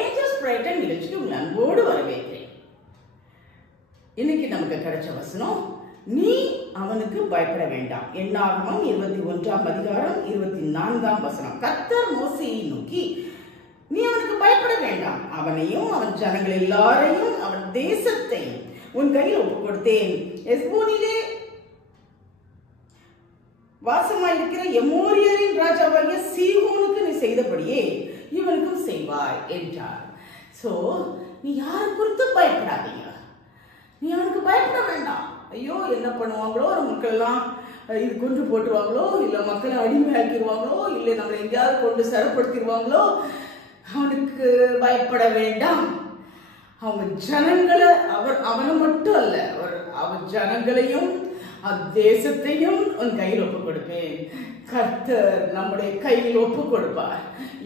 Angeles prayer time நிகழ்ச்சிக்கு உங்களை அன்போடு வரவேற்கிறேன். இன்னைக்கு நமக்கு கிடைச்ச வசனம், நீ அவனுக்கு பயப்பட வேண்டாம். என்னாகமம் 21ஆம் அதிகாரம் 24ஆம் வசனம். கர்த்தர் மோசேயை நோக்கி, நீ அவனுக்கு பயப்பட வேண்டாம், அவனையும் அவன் ஜனங்கள் எல்லாரையும் அவன் தேசத்தையும் உன் கையில் ஒப்பு கொடுத்தேன். எஸ்போனிலே வாசமாயிருக்கிற எமோரியரின் ராஜாவாகிய சீகோனுக்கு நீ செய்தபடியே இவனுக்கும் செய்வாய் என்றார். சோ நீ யாரு குறித்து பயப்படாதீங்க, நீ அவனுக்கு பயப்பட வேண்டாம். ஐயோ என்ன பண்ணுவாங்களோ, மக்கள் எல்லாம் இது கொண்டு போட்டுருவாங்களோ, இல்ல மக்களை அடிமையாக்கிடுவாங்களோ, இல்லை நம்மளை எங்கேயாவது கொண்டு சிறப்படுத்திடுவாங்களோ, அவனுக்கு பயப்பட வேண்டாம். அவங்க ஜனங்களை அவனை மட்டும் அல்ல, அவன் ஜனங்களையும் தேசத்தையும் உன் கையில் ஒப்பு கொடுப்பேன். கர்த்தர் நம்முடைய கையில் ஒப்பு கொடுப்பார்.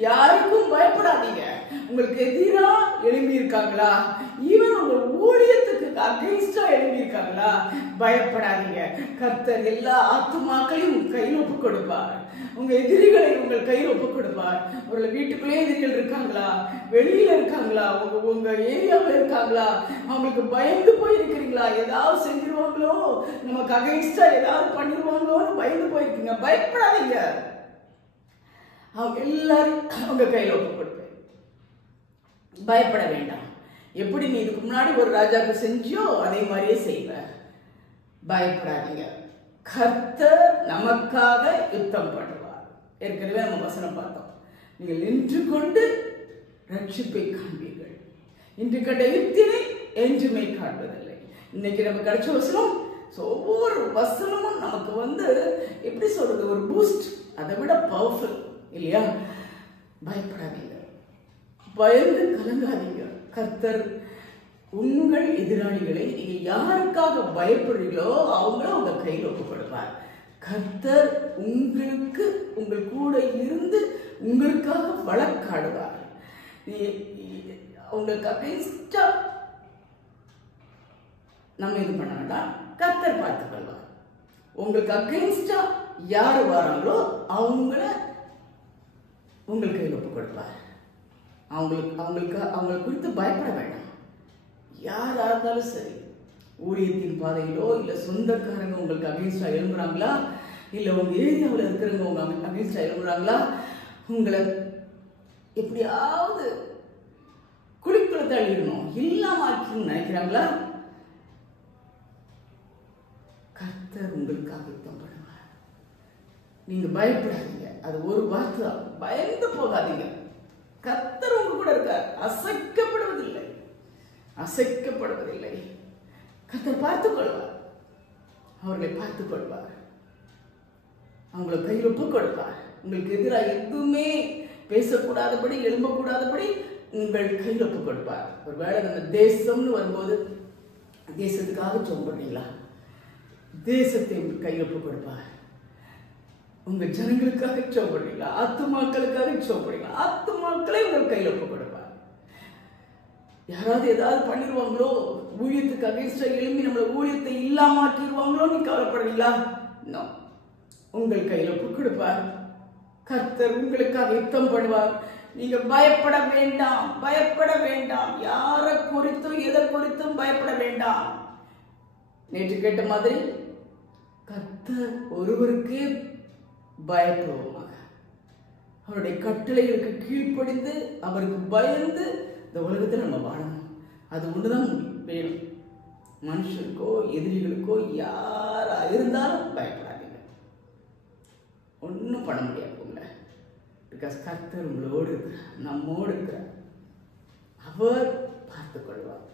யாருக்கும் பயப்படாதீங்க. உங்களுக்கு எதிரா எழுப்பி இருக்காங்களா, ஈவன் உங்க ஊழியத்துக்கு அகைன்ஸ்டா எழுப்பி இருக்காங்களா, பயப்படாதீங்க. கர்த்தர் எல்லா ஆத்துமாக்களையும் உங்க கையில் ஒப்பு கொடுப்பார். உங்க எதிரிகளை உங்கள் கையில் ஒப்பு கொடுப்பார். ஒரு வீட்டுக்குள்ளே எதிரிகள் இருக்காங்களா, வெளியில இருக்காங்களா, உங்க ஏரியாவில் இருக்காங்களா, அவங்களுக்கு பயந்து போயிருக்கிறீங்களா, ஏதாவது செஞ்சிருவாங்களோ, நமக்கு அகைன்ஸ்டா ஏதாவது பண்ணிடுவாங்களோன்னு பயந்து போயிருக்கீங்க, பயப்படாதீங்க. அவங்க எல்லாரும் அவங்க கையில் ஒப்பு கொடுப்பேன். பயப்பட வேண்டாம். எப்படி நீ இதுக்கு முன்னாடி ஒரு ராஜாவுக்கு செஞ்சியோ அதே மாதிரியே செய்வ. பயப்படாதீங்க. கர்த்தர் நமக்காக யுத்தம் பண்ணுவார். ஏற்கனவே நம்ம வசனம் பார்த்தோம், நீங்கள் நின்று கொண்டு ரட்சிப்பை காண்பீர்கள், இன்று கண்ட யுத்தினை என்றுமே காண்பதில்லை. இன்னைக்கு நமக்கு கிடைச்ச வசனம். ஒவ்வொரு வசனமும் நமக்கு எப்படி சொல்றது, ஒரு பூஸ்ட், அதை விட பவர்ஃபுல் இல்லையா? பயப்படாதீங்க, பயந்து கலங்காதீங்க. கர்த்தர் உங்கள் எதிராளிகளை நீங்க யாருக்காக பயப்படுறீங்களோ அவங்கள உங்க கையில் ஒப்பு கொடுப்பார். கர்த்தர் உங்களுக்கு உங்கள் கூட இருந்து உங்களுக்காக வழக்காடுவார். உங்களுக்கு அகைன்ஸ்டா நம்ம இது பண்ண வேண்டாம், கர்த்தர் பார்த்துக் கொள்வார். உங்களுக்கு அகைன்ஸ்டா யாரு வராங்களோ அவங்கள உங்கள் கையில் ஒப்பு கொடுப்பார். அவங்களை குறித்து பயப்பட வேண்டாம். யாரா இருந்தாலும் சரி, ஊழியத்தின் பாதையிலோ இல்ல சொந்தக்காரங்க உங்களுக்கு அகைன்ஸ்டா எழும்புறாங்களா, இல்ல உங்க ஏரியாவில் இருக்கிறவங்க உங்க அகைன்ஸ்டா எழும்புறாங்களா, உங்களை எப்படியாவது குளிக்குள்ள தள்ளிடணும், இல்லாம ஆக்கணும்னு நினைக்கிறாங்களா, கர்த்தர் உங்களுக்காக யுத்தம் பண்ணுவார். நீங்க பயப்படாதீங்க. அது ஒரு வார்த்தை, பயந்து போகாதீங்க. கர்த்தர் உங்க கூட இருக்கார். அசைக்கப்படுவதில்லை, அசைக்கப்படுவதில்லை. கர்த்தர் பார்த்துக் கொள்வார். அவர்களை பார்த்துக் கொள்வார். அவங்களை கையில் ஒப்பு கொடுப்பார். உங்களுக்கு எதிராக எதுவுமே பேசக்கூடாதபடி, எழும்பக்கூடாதபடி உங்கள் கையில் ஒப்பு கொடுப்பார். ஒருவேளை நம்ம தேசம்னு வரும்போது தேசத்துக்காக ஜெபம் பண்ணீங்களா, தேசத்தை உங்கள் கையில் ஒப்பு கொடுப்பார். உங்க ஜனங்களுக்காக ஜெபம் பண்ணீங்களா, ஆத்துமாக்களுக்காக ஜெபம் பண்ணீங்களா, ஆத்துமாக்களை உங்கள் கையில் ஒப்பு கொடுப்பார். யாராவது ஏதாவது பண்ணிடுவாங்களோ, ஊழியத்துக்கு அகைன்ஸ்டா எழுப்பி நம்மள ஊழியத்தை இல்லாம ஆக்கிடுவாங்களோ நீ கவலைப்படுறீங்களா? உங்கள் கையில் ஒப்பு கொடுப்பார். கர்த்தர் உங்களுக்காக யுத்தம் பண்ணுவார். நீங்க பயப்பட வேண்டாம், பயப்பட வேண்டாம். யாரை குறித்தும் எதை குறித்தும் பயப்பட வேண்டாம். நேற்று கேட்ட மாதிரி கர்த்தர் ஒருவருக்கே பயப்படுவோமாக. அவருடைய கட்டளைகளுக்கு கீழ்ப்படிந்து அவருக்கு பயந்து இந்த உலகத்தில் நம்ம வாழணும். அது ஒண்ணுதான் வேணும். மனுஷருக்கோ எதிரிகளுக்கோ யாரா இருந்தாலும் பயப்படாதீங்க. ஒன்றும் பண்ண முடியாது உங்களை. பிகாஸ் கர்த்தர் உங்களோடு இருக்கிறார், நம்மோடு இருக்கிறார். அவர் பார்த்துக் கொள்வார்.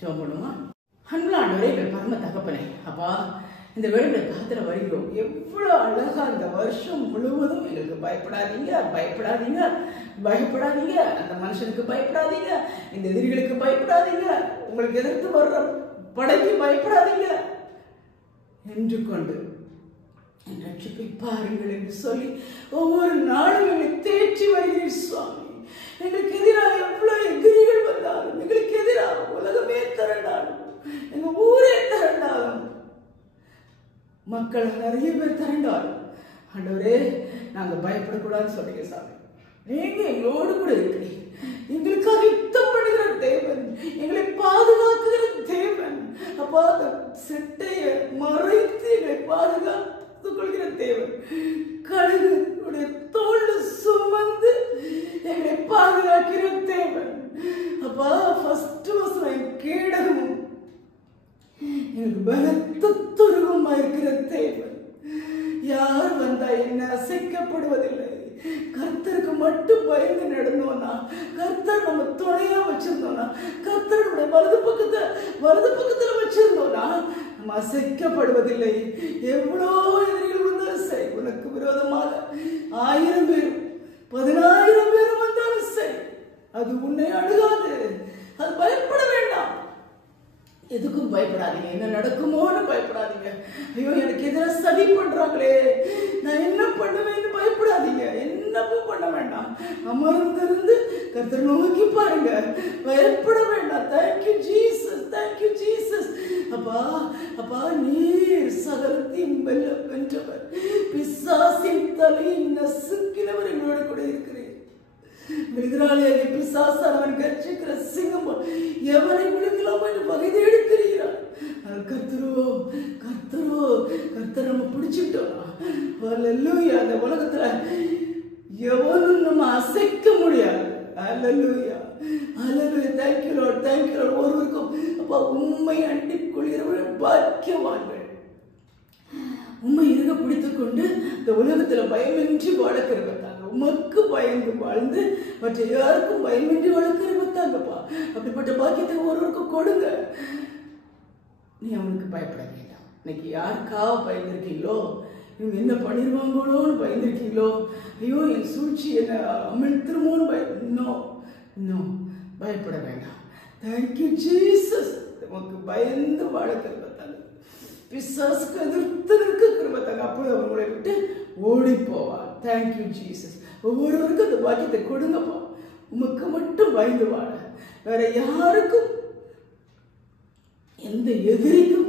ஜெபம் பண்ணுமா? அன்புள்ள ஆண்டவரே, எங்கள் பரம தகப்பனே, அப்பா, இந்த வேலைகளை பார்த்துட வருகிறோம். எவ்வளவு அழகா இந்த வருஷம் முழுவதும் எங்களுக்கு பயப்படாதீங்க, பயப்படாதீங்க, பயப்படாதீங்க, அந்த மனுஷனுக்கு பயப்படாதீங்க, இந்த எதிரிகளுக்கு பயப்படாதீங்க, உங்களுக்கு எதிர்த்து வர்ற படைக்கு பயப்படாதீங்க என்று கொண்டு ரட்சிப்பை பாருங்கள் என்று சொல்லி ஒவ்வொரு நாளும் எங்களை தேற்றி வருகிறீர் சுவாமி. எங்களுக்கு எதிராக எவ்வளவு எதிரிகள் வந்தாலும், எங்களுக்கு எதிராக உலகமே திரண்டாலும், எங்க ஊரே திரண்டாலும், மக்கள் நிறைய பேர் திரண்டாலும், ஆண்டவரே நாங்க பயப்படக்கூடாதுன்னு சொல்றீங்க சாமி. நீங்க எங்களோடு கூட இருக்கிறீங்க. அசைக்கப்படுவதில்லை. கர்த்தருக்கு மட்டும் பயந்து நடந்தோம்னா, கர்த்தர் நம்ம துணையா வச்சிருந்தோம்னா, கர்த்தருடைய வலது பக்கத்துல வச்சிருந்தோம்னா நம்ம அசைக்கப்படுவதில்லை. எவ்வளோ எதிரிகள் வந்தாலும் சரி, உனக்கு விரோதமாக 1000 பேர் 10,000 பேர் வந்தாலும் சரி, அது உன்னை அணுகாது. அது பயப்பட வேண்டாம். எதுக்கும் பயப்படாதீங்க. என்ன நடக்குமோன்னு பயப்படாதீங்க. ஐயோ எனக்கு எதிராக சதி பண்றாங்களே, நான் என்ன பண்ணுவேன்னு பயப்படாதீங்க. என்னவும் பண்ண வேண்டாம். அமர்ந்திருந்து கர்த்தரை நோக்கி பாருங்க. பயப்பட வேண்டாம். Thank you Jesus, thank you Jesus. அப்பா அப்பா, நீர் சகலத்தையும் வென்றவர், பிசாசின் தலையை நசுக்கினவர் எங்களோட கூட இருக்கிறேன். எதிராளியாக பிசாசானவன் கர்ஜிக்கிற சிங்கம் எவரை விழுங்கலாம் என்று வகை தேடி தெரிகிறார். கர்த்தர் நம்ம பிடிச்சிட்டோம். அந்த உலகத்துல எவனும் நம்ம அசைக்க முடியாது. Alleluia, alleluia. Thank you Lord, thank you Lord. ஒருவருக்கும் அப்பா உண்மை அண்டிக் கொள்கிறவர்கள் பாக்கியவான்கள். உண்மை இருக பிடித்துக் கொண்டு இந்த உலகத்துல பயமின்றி வாழ கிருபைத்தாங்க. உமக்கு பயந்து வாழ்ந்து மற்ற யாருக்கும் பயமின்றி வாழ கிருபைத்தாங்கப்பா. அப்படிப்பட்ட பாக்கியத்தை ஒருவருக்கும் கொடுங்க. நீ அவனுக்கு பயப்பட வேண்டாம். இன்னைக்கு யாருக்காக பயந்துருக்கீங்களோ, இவங்க என்ன பண்ணிடுவாங்களோன்னு பயந்துருக்கீங்களோ, ஐயோ என் சூழ்ச்சி என்ன அமிழ்த்திருமோன்னு இன்னும் பயப்பட வேண்டாம். Thank you Jesus. உமக்கு பயந்து வாழ கிருபைத்தாங்க. பிசாசுக்கு எதிர்த்து நிற்க கிருபைத்தாங்க. அப்பொழுது அவங்களை விட்டு ஓடி போவார். Thank you Jesus. ஒவ்வொருவருக்கும் அந்த பாக்கியத்தை கொடுங்கப்பா. உமக்கு மட்டும் பயந்து வாழ, வேற யாருக்கும் எந்த எதிரிக்கும்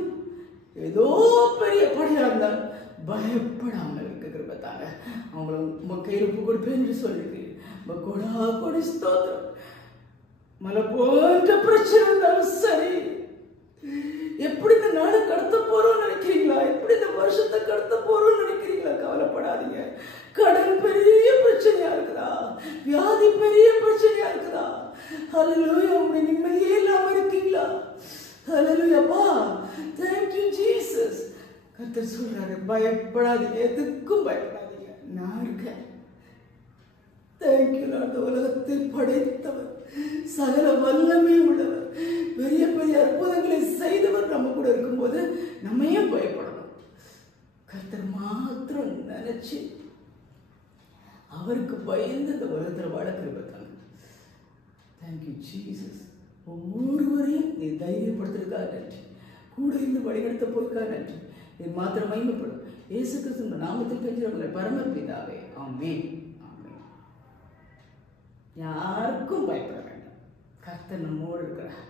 ஏதோ பெரிய படையா இருந்தாலும் பயப்படாமல் இருக்க கிருபைத்தாங்க. அவங்கள உம கையில் ஒப்பு கொடுப்பேன் என்று சொல்லிருக்கீங்க. கொடி ஸ்தோத்திரம். மலை போன்ற பிரச்சனை இருந்தாலும் சரி, எப்படி இந்த நாளை கடத்த போறோம்னு நினைக்கிறீங்களா? எப்படி இந்த வருஷத்தை கடத்த போறோம்னு நினைக்கிறீங்களா? கவலைப்படாதீங்க. கடன் பெரிய பிரச்சனையா இருக்குதா? வியாதி பெரிய பிரச்சனையா இருக்குதா? ஹல்லேலூயா. உங்களுடைய நிம்மதியே இல்லாம இருக்கீங்களா? ஹல்லேலூயாப்பா. Thank you Jesus. கர்த்தர் சொல்றாரு, பயப்படாதீங்க, எதுக்கும் பயப்படாதீங்க, நான் இருக்கேன். Thank you Lord. உலகத்தை படைத்தவர், சகல வல்லமை உள்ளவர், பெரிய பெரிய அற்புதங்களை செய்தவர் நம்ம கூட இருக்கும்போது நம்ம ஏன் பயப்படணும்? கர்த்தர் மாத்திரம் நினைச்சு அவருக்கு பயந்து இந்த உலகத்தில் வாழ கிருபைத்தாங்க. Thank you Jesus. ஒவ்வொருவரையும் நீ தைரியப்படுத்திருக்கா நன்றி. கூட இருந்து வழிநடத்த போயிருக்கா நன்றி. இது மாத்திரம் மகிமைப்படும். இயேசு கிறிஸ்து நாமத்தில் பெற்றவங்களை பரமபிதாவே. ஆமென். யாருக்கும் பயப்பட வேண்டாம். கர்த்தர் நம்மோடு இருக்கிறார்.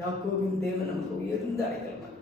யாக்கோபின் தேவன் நமக்கு உயர்ந்த அடைக்கலமாக